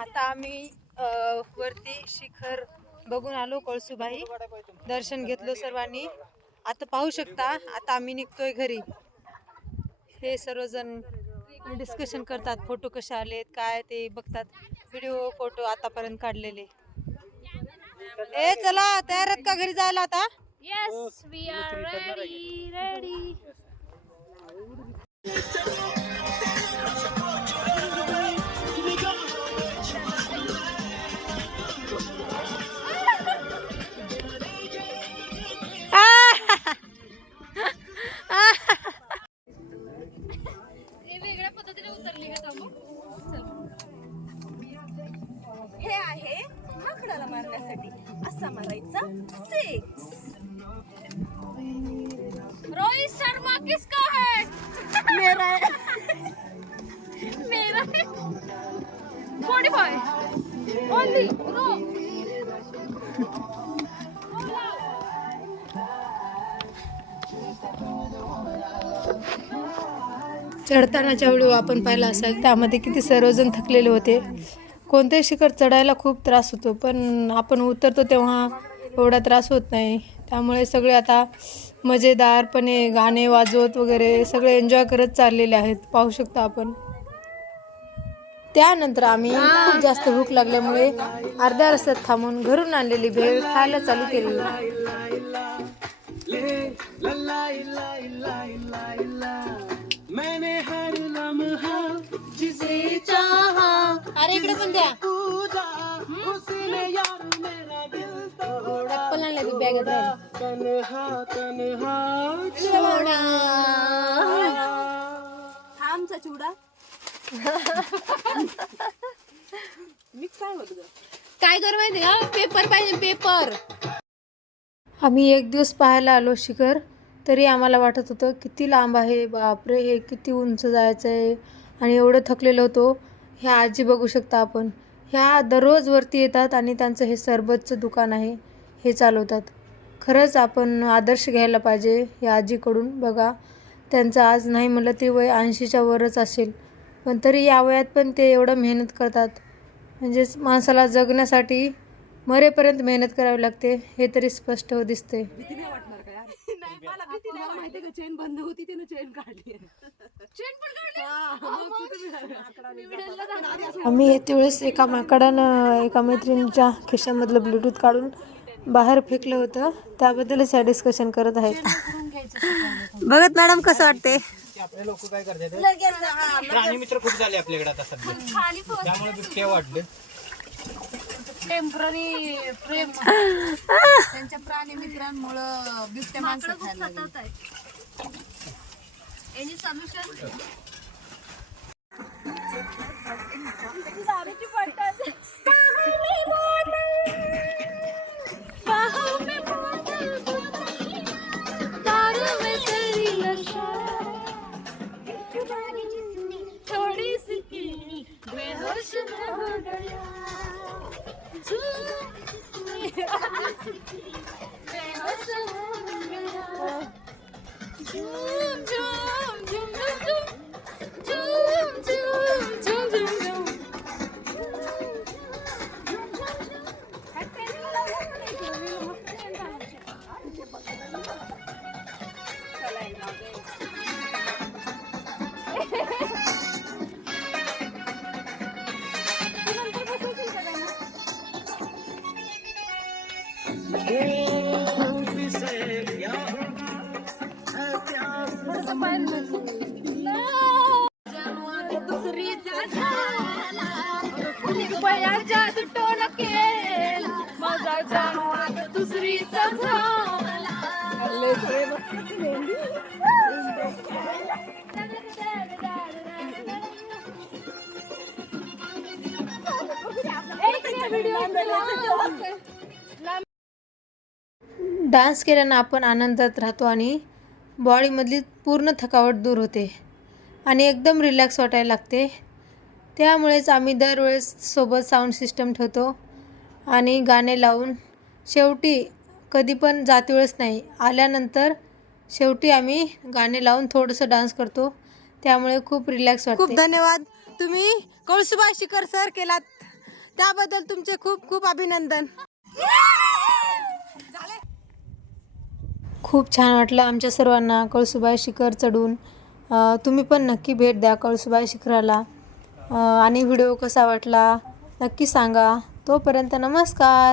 आता आम्ही वरती शिखर बघून आलो कळसुबाई, दर्शन घेतलो सर्वांनी. आता पाहू शकता, आता आम्ही निघतोय घरी. हे सर्वजण डिस्कशन करतात, फोटो कसे आलेत काय ते बघतात, व्हिडिओ फोटो आतापर्यंत काढलेले. ए चला, तयार आहेत का घरी जायला आता? Yes, we are ready. वेगळ्या पद्धतीने उतरली का मग? हे आहे माकडाला मारण्यासाठी असा मारायचा 6. रोहित शर्मा किसका है? मेरा है. मेरा है 45 only no. चढतानाच्या व्हिडिओ आपण पाहिला असाल, त्यामध्ये किती सर्वजण थकलेले होते. कोणतेही शिखर चढायला खूप त्रास होतो, पण आपण उतरतो तेव्हा एवढा त्रास होत नाही. त्यामुळे सगळे आता मजेदारपणे गाणे वाजवत वगैरे सगळे एन्जॉय करत चाललेले आहेत, पाहू शकता आपण. त्यानंतर आम्ही खूप जास्त भूक लागल्यामुळे अर्ध्या रस्त्यात थांबून घरून आणलेली भेळ खायला चालू केली. अरे इकडे पण द्या. ऍपल आणले ती बॅगेत हा आमचा चिवडा मिक्स आहे होत. काय करू माहिती का, पेपर पाहिजे पेपर. आम्ही एक दिवस पाहायला आलो शिखर, तरी आम्हाला वाटत होतं किती लांब आहे, बापरे हे किती उंच जायचं आहे, आणि एवढं थकलेलो होतो. ह्या आजी बघू शकता आपण, ह्या दररोज वरती येतात आणि त्यांचं हे सरबतचं दुकान आहे, हे चालवतात. खरंच आपण आदर्श घ्यायला पाहिजे या आजीकडून. बघा, त्यांचं आज नाही म्हटलं ते वय 80च्या वरच असेल, पण तरी या वयात पण ते एवढं मेहनत करतात. म्हणजेच माणसाला जगण्यासाठी मरेपर्यंत मेहनत करावी लागते, हे तरी स्पष्ट दिसते. भीती नाही वाटणार का यार? नाही, मला भीती नाही. माहिती का, चेन बंद होती, त्यानं चेन काढली. चेन पण काढली. आम्ही येते वेळेस एका माकडानं एका मैत्रिणीच्या खिशामधलं ब्लूटूथ काढून बाहेर फेकलं होतं, त्याबद्दलच या डिस्कशन करत आहेत. बघत मॅडम कसं वाटते? आपले लोक काय करतात, प्राणी मित्र खूप झाले आपल्याकडे आता सध्या, त्यामुळे बिबटे वाढले. टेम्पररी प्रेम त्यांच्या प्राणी मित्रांमुळं बिबट्या माणसं खायला लागली. Any solution? डान्स केल्यानं आपण आनंदात राहतो आणि बॉडीमधली पूर्ण थकावट दूर होते आणि एकदम रिलॅक्स वाटायला लागते. त्यामुळेच आम्ही दरवेळेस सोबत साऊंड सिस्टम ठेवतो आणि गाणे लावून शेवटी कधी पण जाते वेळेस नाही, आल्यानंतर शेवटी आम्ही गाणे लावून थोडंसं डान्स करतो, त्यामुळे खूप रिलॅक्स वाटते. खूप धन्यवाद, तुम्ही कळसुबाई शिखर सर केलात. त्याबद्दल तुमचे खूप खूप अभिनंदन. खूप छान वाटलं आमच्या सर्वांना कळसुबाई शिखर चढून. तुम्ही पण नक्की भेट द्या कळसुबाई शिखराला. आणि व्हिडिओ कसा वाटला नक्की सांगा. तोपर्यंत नमस्कार.